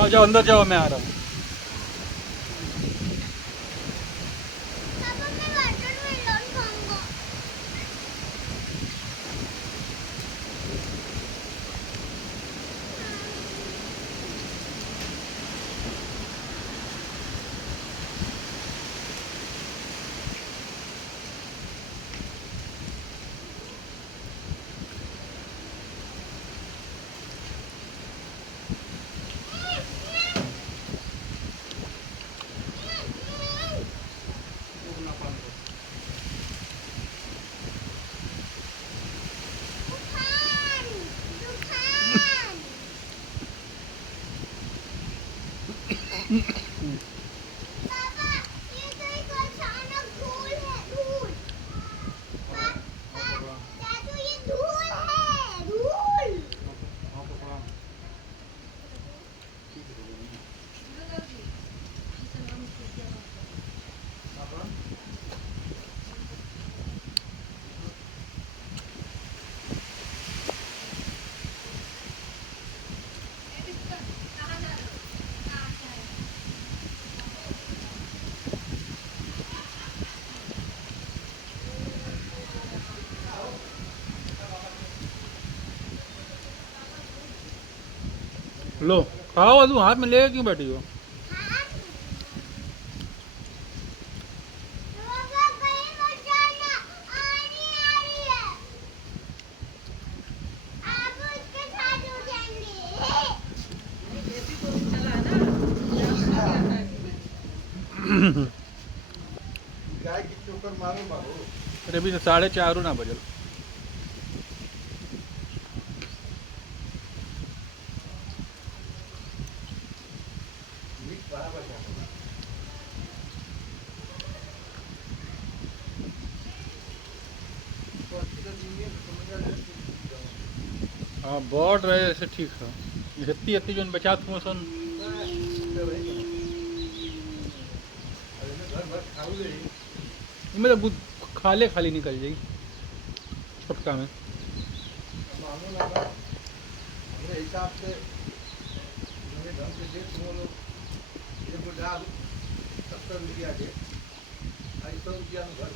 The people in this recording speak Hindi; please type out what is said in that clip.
जाओ जाओ अंदर जाओ, मैं आ रहा हूँ। पापा मैं वाटरमेलन खाऊंगा। तूफान तूफान। पापा ये तो एक अचानक धूल है, धूल। दादू ये धूल है, धूल। लो खाओ, तुम हाथ में ले क्यों बैठी हो? हाँ पापा कहीं मत जाना, आनी आ रही है। आप उसके साथ हो जाएंगे। गाय की चोकर मारो बाबू। अरे अभी तो 4:30 ना बजल। मीट बराबर जाता है। तो अच्छी तो दुनिया में समझ आ जाती है। हाँ बढ़ रहे ऐसे ठीक है। इतनी इतनी जो बचा तुम सन। तो वही तो। अरे मैं घर भर खाऊ ले। इनमें तो खाले खाली निकल जाई छोटका में। मानो ना ना, हमरे हिसाब से मेरे ढंग से दे तुम लोग। ये को डाल 70 रुपया दे, 250 रुपया में घर भर